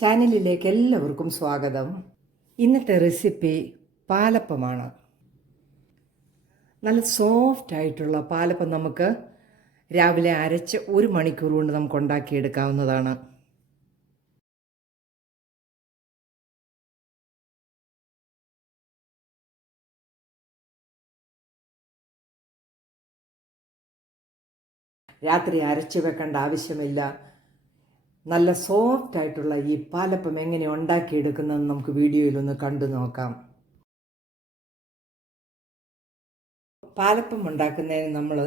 ചാനലിലേക്ക് എല്ലാവർക്കും സ്വാഗതം. ഇന്നത്തെ റെസിപ്പി പാലപ്പമാണ്. നല്ല സോഫ്റ്റ് ആയിട്ടുള്ള പാലപ്പം നമുക്ക് രാവിലെ അരച്ച് 1 മണിക്കൂർ കൊണ്ട് നമുക്ക് ഉണ്ടാക്കിയെടുക്കാവുന്നതാണ്. രാത്രി അരച്ച് വെക്കേണ്ട ആവശ്യമില്ല. നല്ല സോഫ്റ്റ് ആയിട്ടുള്ള ഈ പാലപ്പം എങ്ങനെ ഉണ്ടാക്കിയെടുക്കുന്നതെന്ന് നമുക്ക് വീഡിയോയിലൊന്ന് കണ്ടു നോക്കാം. പാലപ്പം ഉണ്ടാക്കുന്നതിന് നമ്മൾ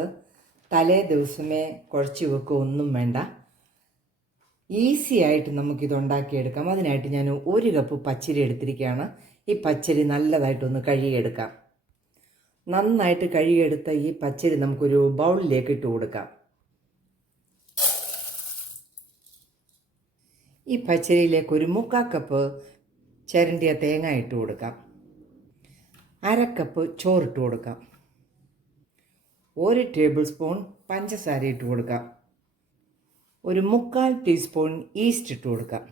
തലേ ദിവസമേ കുഴച്ച് വെക്കുകയൊന്നും വേണ്ട. ഈസി ആയിട്ട് നമുക്കിത് ഉണ്ടാക്കിയെടുക്കാം. അതിനായിട്ട് ഞാൻ 1 കപ്പ് പച്ചരി എടുത്തിരിക്കുകയാണ്. ഈ പച്ചരി നല്ലതായിട്ടൊന്ന് കഴുകിയെടുക്കാം. നന്നായിട്ട് കഴുകിയെടുത്ത ഈ പച്ചരി നമുക്കൊരു ബൗളിലേക്ക് ഇട്ട് കൊടുക്കാം. ഈ പച്ചരിയിലേക്ക് ഒരു 3/4 കപ്പ് ചിരണ്ടിയ തേങ്ങ ഇട്ട് കൊടുക്കാം. 1/2 കപ്പ് ചോറിട്ട് കൊടുക്കാം. 1 ടേബിൾ സ്പൂൺ പഞ്ചസാര ഇട്ട് കൊടുക്കാം. ഒരു 1/4 ടീസ്പൂൺ ഈസ്റ്റ് ഇട്ട് കൊടുക്കാം.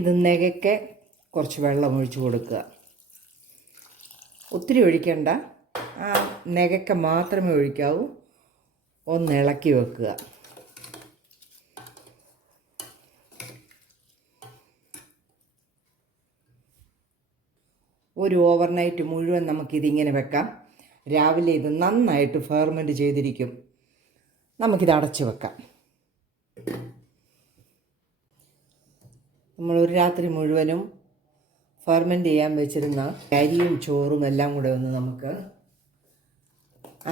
ഇത് നികക്കെ കുറച്ച് വെള്ളം ഒഴിച്ച് കൊടുക്കുക. ഒത്തിരി ഒഴിക്കേണ്ട, ആ നികക്കെ മാത്രമേ ഒഴിക്കാവൂ. ഒന്ന് ഇളക്കി വെക്കുക. ഒരു ഓവർനൈറ്റ് മുഴുവൻ നമുക്കിതിങ്ങനെ വെക്കാം. രാവിലെ ഇത് നന്നായിട്ട് ഫെർമെൻറ്റ് ചെയ്തിരിക്കും. നമുക്കിത് അടച്ചു വെക്കാം. നമ്മളൊരു രാത്രി മുഴുവനും ഫെർമെൻറ്റ് ചെയ്യാൻ വെച്ചിരുന്ന അരിയും ചോറും എല്ലാം കൂടെ ഒന്ന് നമുക്ക്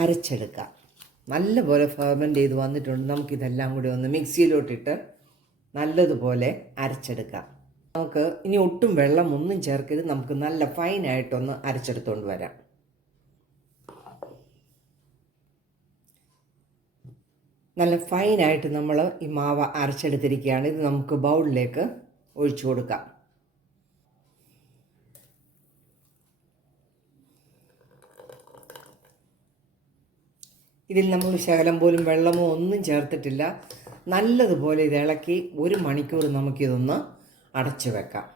അരച്ചെടുക്കാം. നല്ലപോലെ ഫെർമെൻറ്റ് ചെയ്ത് വന്നിട്ടുണ്ട്. നമുക്കിതെല്ലാം കൂടി ഒന്ന് മിക്സിയിലോട്ടിട്ട് നല്ലതുപോലെ അരച്ചെടുക്കാം. നമുക്ക് ഇനി ഒട്ടും വെള്ളം ഒന്നും ചേർക്കരുത്. നമുക്ക് നല്ല ഫൈനായിട്ടൊന്ന് അരച്ചെടുത്തുകൊണ്ട് വരാം. നല്ല ഫൈനായിട്ട് നമ്മൾ ഈ മാവ് അരച്ചെടുത്തിരിക്കുകയാണ്. ഇത് നമുക്ക് ബൗളിലേക്ക് ഒഴിച്ചു കൊടുക്കാം. ഇതിൽ നമ്മൾ ശകലം പോലും വെള്ളമോ ഒന്നും ചേർത്തിട്ടില്ല. നല്ലതുപോലെ ഇത് ഇളക്കി 1 മണിക്കൂർ നമുക്കിതൊന്ന് അടച്ചു വെക്കാം.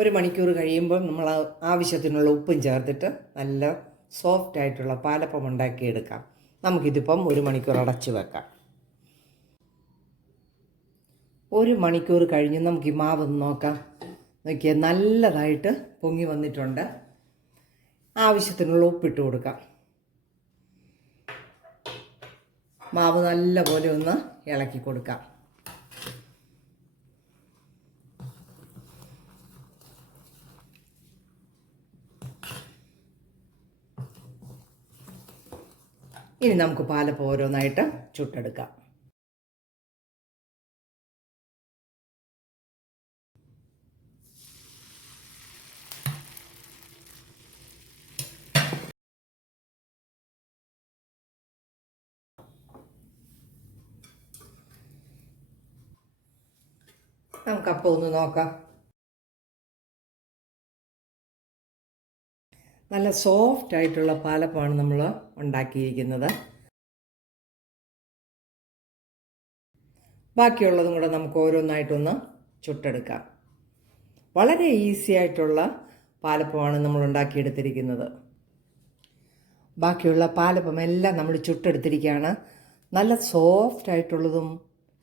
1 മണിക്കൂർ കഴിയുമ്പോൾ നമ്മൾ ആവശ്യത്തിനുള്ള ഉപ്പും ചേർത്തിട്ട് നല്ല സോഫ്റ്റ് ആയിട്ടുള്ള പാലപ്പം ഉണ്ടാക്കിയെടുക്കാം. നമുക്കിതിപ്പം 1 മണിക്കൂർ അടച്ചു വെക്കാം. 1 മണിക്കൂർ കഴിഞ്ഞ് നമുക്ക് ഈ മാവ് നോക്കാം. നോക്കിയാൽ നല്ലതായിട്ട് പൊങ്ങി വന്നിട്ടുണ്ട്. ആവശ്യത്തിനുള്ള ഉപ്പിട്ട് കൊടുക്കാം. മാവ് നല്ലപോലെ ഒന്ന് ഇളക്കി കൊടുക്കാം. ഇനി നമുക്ക് പാലപ്പം ഓരോന്നായിട്ട് ചുട്ടെടുക്കാം. നമുക്കപ്പം ഒന്ന് നോക്കാം. നല്ല സോഫ്റ്റ് ആയിട്ടുള്ള പാലപ്പമാണ് നമ്മൾ ഉണ്ടാക്കിയിരിക്കുന്നത്. ബാക്കിയുള്ളതും കൂടെ നമുക്ക് ഓരോന്നായിട്ടൊന്ന് ചുട്ടെടുക്കാം. വളരെ ഈസി ആയിട്ടുള്ള പാലപ്പമാണ് നമ്മൾ ഉണ്ടാക്കിയെടുത്തിരിക്കുന്നത്. ബാക്കിയുള്ള പാലപ്പം എല്ലാം നമ്മൾ ചുട്ടെടുത്തിരിക്കുകയാണ്. നല്ല സോഫ്റ്റ് ആയിട്ടുള്ളതും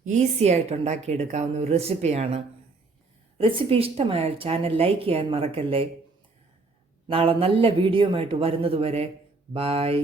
ഈസി ആയിട്ട് ഉണ്ടാക്കിയെടുക്കാവുന്ന ഒരു റെസിപ്പിയാണ്. റെസിപ്പി ഇഷ്ടമായാൽ ചാനൽ ലൈക്ക് ചെയ്യാൻ മറക്കല്ലേ. നാളെ നല്ല വീഡിയോയുമായിട്ട് വരുന്നത് വരെ ബൈ.